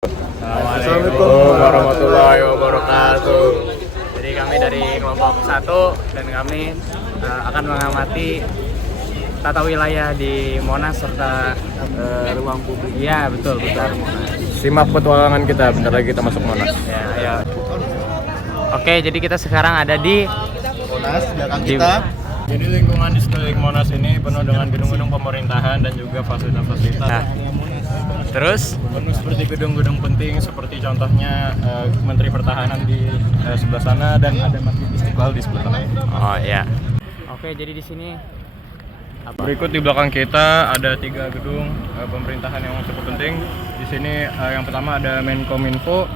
Assalamualaikum warahmatullahi wabarakatuh. Jadi kami dari kelompok 1 dan kami akan mengamati tata wilayah di Monas serta ruang publik. Iya betul. Simak petualangan kita, bentar lagi kita masuk Monas. Ya, ayo. Oke, jadi kita sekarang ada di Monas, belakang kita. Jadi lingkungan di sekeliling Monas ini penuh dengan gedung-gedung pemerintahan dan juga fasilitas-fasilitas. Nah, terus Penuh seperti gedung-gedung penting seperti contohnya Menteri Pertahanan di sebelah sana dan ada Masjid Istiqlal di sebelah sana. oh ya. Oke, jadi di sini apa? Berikut di belakang kita ada 3 gedung pemerintahan yang cukup penting. Di sini yang pertama ada Menkominfo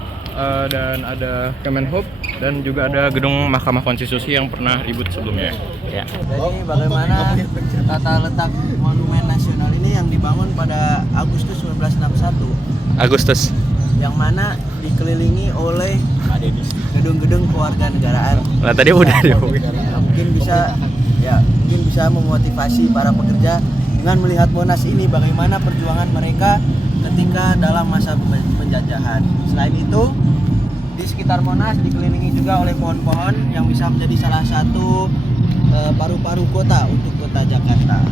dan ada Kemenhub dan juga ada gedung Mahkamah Konstitusi yang pernah ribut sebelumnya. Ya. Jadi bagaimana tata letak Monumen Nasional ini yang dibangun pada Agustus 1961, Agustus. yang mana dikelilingi oleh gedung-gedung kewarganegaraan. Nah, tadi udah Nah, mungkin bisa memotivasi para pekerja dengan melihat Monas ini bagaimana perjuangan mereka ketika dalam masa penjajahan. Selain itu, di sekitar Monas dikelilingi juga oleh pohon-pohon yang bisa menjadi salah satu paru-paru kota untuk kota Jakarta.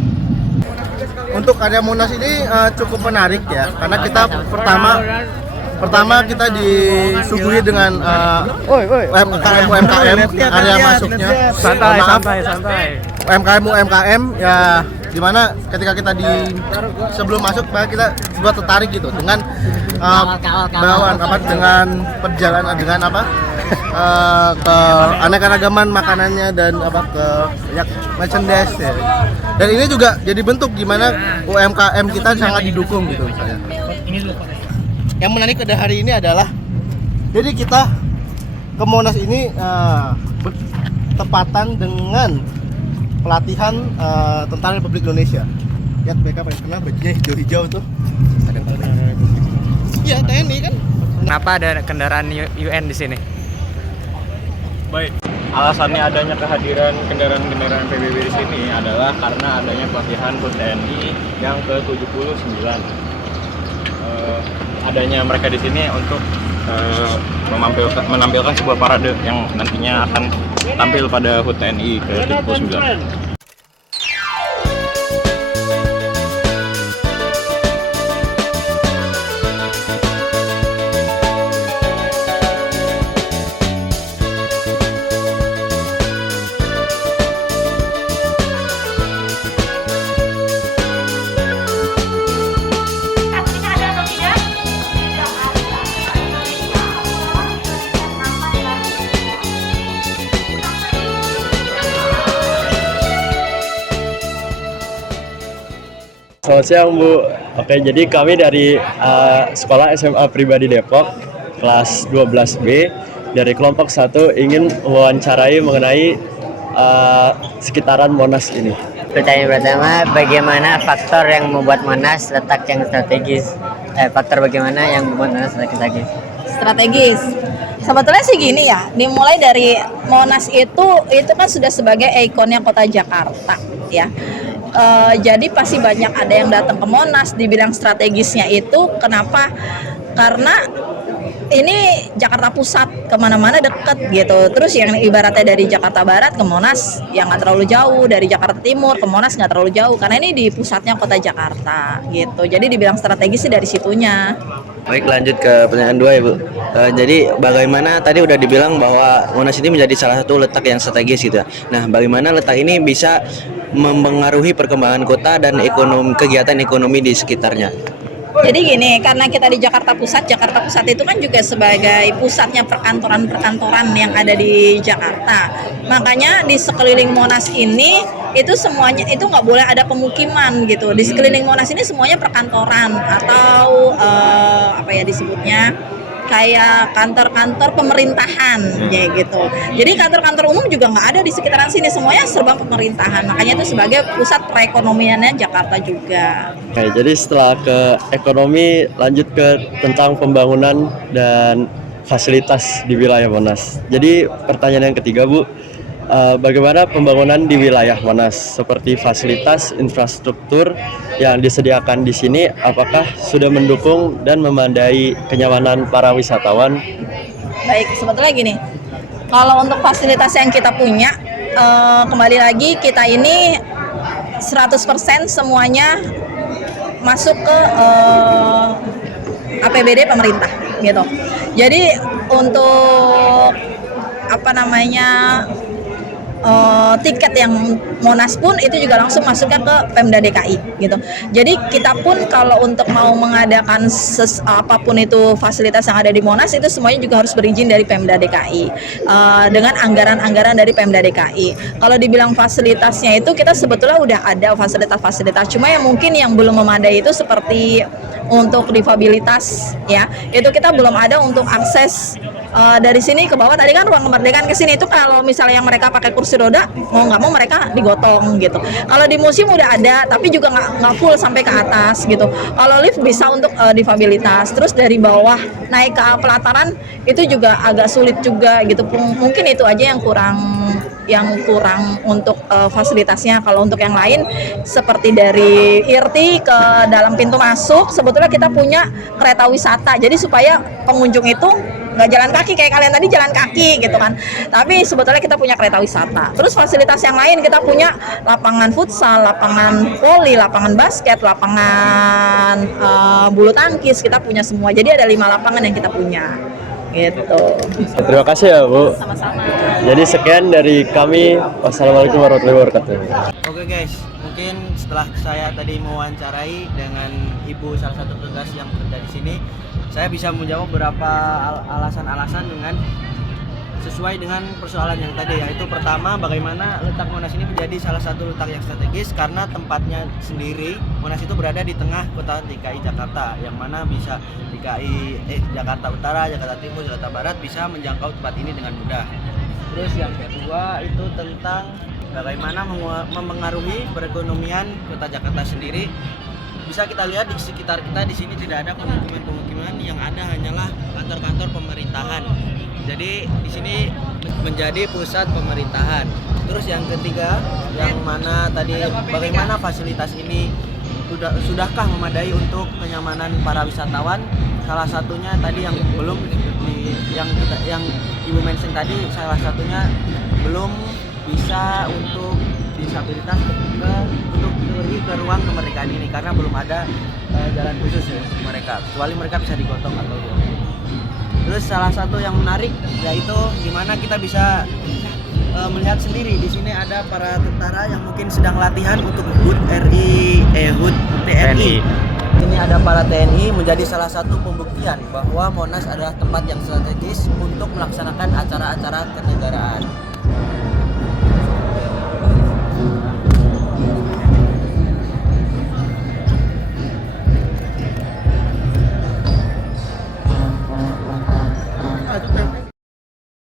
Untuk area Monas ini cukup menarik ya, karena kita pertama kita disuguhi dengan UMKM area masuknya. santai. UMKM ya, dimana ketika kita sebelum masuk kita juga tertarik gitu dengan dengan perjalanan dengan ke aneka-ragaman makanannya dan ke merchandise ya. Dan ini juga jadi bentuk gimana UMKM kita sangat didukung gitu misalnya. Yang menarik pada hari ini adalah jadi kita ke Monas ini bertepatan dengan pelatihan Tentara Republik Indonesia. Lihat mereka paling kenal bajunya hijau-hijau tuh. Iya, TNI kan. Kenapa ada kendaraan UN di sini? Baik, alasannya adanya kehadiran kendaraan-kendaraan PBB di sini adalah karena adanya pelatihan HUT TNI yang ke-79. Adanya mereka di sini untuk menampilkan sebuah parade yang nantinya akan tampil pada HUT TNI ke-79. Selamat siang Bu. Oke, jadi kami dari Sekolah SMA Pribadi Depok kelas 12B dari kelompok 1 ingin mewawancarai mengenai sekitaran Monas ini. Pertanyaan pertama, bagaimana faktor yang membuat Monas letak yang strategis? Faktor bagaimana yang membuat Monas letak strategis? Strategis. Sebetulnya sih gini ya, dimulai dari Monas itu kan sudah sebagai ikonnya kota Jakarta ya. Jadi pasti banyak ada yang datang ke Monas. Dibilang strategisnya itu kenapa? Karena ini Jakarta Pusat, kemana-mana deket gitu. Terus yang ibaratnya dari Jakarta Barat ke Monas yang nggak terlalu jauh, dari Jakarta Timur ke Monas nggak terlalu jauh, karena ini di pusatnya kota Jakarta gitu. Jadi dibilang strategis sih dari situnya. Baik, lanjut ke pertanyaan 2 ya Bu. Jadi bagaimana tadi udah dibilang bahwa Monas ini menjadi salah satu letak yang strategis gitu ya. Nah, bagaimana letak ini bisa mempengaruhi perkembangan kota dan kegiatan ekonomi di sekitarnya? Jadi gini, karena kita di Jakarta Pusat itu kan juga sebagai pusatnya perkantoran-perkantoran yang ada di Jakarta. Makanya di sekeliling Monas ini itu semuanya itu nggak boleh ada pemukiman gitu. Di sekeliling Monas ini semuanya perkantoran atau disebutnya kayak kantor-kantor pemerintahan kayak gitu. Jadi kantor-kantor umum juga nggak ada di sekitaran sini, semuanya serba pemerintahan. Makanya itu sebagai pusat perekonomiannya Jakarta juga. Oke, jadi setelah ke ekonomi lanjut ke tentang pembangunan dan fasilitas di wilayah Monas. Jadi pertanyaan yang ketiga Bu, bagaimana pembangunan di wilayah Monas seperti fasilitas infrastruktur yang disediakan di sini, apakah sudah mendukung dan memadai kenyamanan para wisatawan? Baik, sebetulnya gini, kalau untuk fasilitas yang kita punya, kembali lagi kita ini 100% semuanya masuk ke APBD pemerintah gitu. Jadi untuk tiket yang Monas pun itu juga langsung masuknya ke Pemda DKI gitu. Jadi kita pun kalau untuk mau mengadakan apapun itu fasilitas yang ada di Monas itu semuanya juga harus berizin dari Pemda DKI dengan anggaran-anggaran dari Pemda DKI. Kalau dibilang fasilitasnya itu kita sebetulnya udah ada fasilitas-fasilitas, cuma yang mungkin yang belum memadai itu seperti untuk difabilitas ya, itu kita belum ada untuk akses dari sini ke bawah. Tadi kan ruang kemerdekaan ke sini itu kalau misalnya yang mereka pakai kursi roda mau nggak mau mereka digotong gitu. Kalau di museum udah ada tapi juga nggak full sampai ke atas gitu. Kalau lift bisa untuk difabilitas. Terus dari bawah naik ke pelataran itu juga agak sulit juga gitu. Mungkin itu aja yang kurang untuk fasilitasnya. Kalau untuk yang lain seperti dari IRT ke dalam pintu masuk sebetulnya kita punya kereta wisata. Jadi supaya pengunjung itu nggak jalan kaki kayak kalian tadi jalan kaki gitu kan, tapi sebetulnya kita punya kereta wisata. Terus fasilitas yang lain kita punya lapangan futsal, lapangan voli, lapangan basket, lapangan bulu tangkis, kita punya semua. Jadi ada 5 lapangan yang kita punya gitu. Terima kasih ya Bu. Sama-sama. Jadi sekian dari kami. Wassalamualaikum warahmatullahi wabarakatuh. Oke guys, mungkin setelah saya tadi mewawancarai dengan ibu salah satu petugas yang bekerja di sini, saya bisa menjawab beberapa alasan-alasan dengan sesuai dengan persoalan yang tadi, yaitu pertama bagaimana letak Monas ini menjadi salah satu letak yang strategis karena tempatnya sendiri. Monas itu berada di tengah kota DKI Jakarta, yang mana bisa Jakarta Utara, Jakarta Timur, Jakarta Barat bisa menjangkau tempat ini dengan mudah. Terus yang kedua itu tentang bagaimana mempengaruhi perekonomian kota Jakarta sendiri. Bisa kita lihat di sekitar kita di sini tidak ada pemukiman-pemukiman, yang ada hanyalah kantor-kantor pemerintahan. Jadi di sini menjadi pusat pemerintahan. Terus yang ketiga, yang mana tadi bagaimana fasilitas ini sudahkah memadai untuk kenyamanan para wisatawan? Salah satunya tadi yang belum yang Ibu mention tadi, salah satunya belum bisa untuk disabilitas untuk pergi ke ruang kemerdekaan ini karena belum ada jalan khusus ya untuk mereka, kecuali mereka bisa digotong atau gitu. Terus salah satu yang menarik yaitu dimana kita bisa melihat sendiri di sini ada para tentara yang mungkin sedang latihan untuk HUT TNI. Ini ada para TNI, menjadi salah satu pembuktian bahwa Monas adalah tempat yang strategis untuk melaksanakan acara-acara kenegaraan.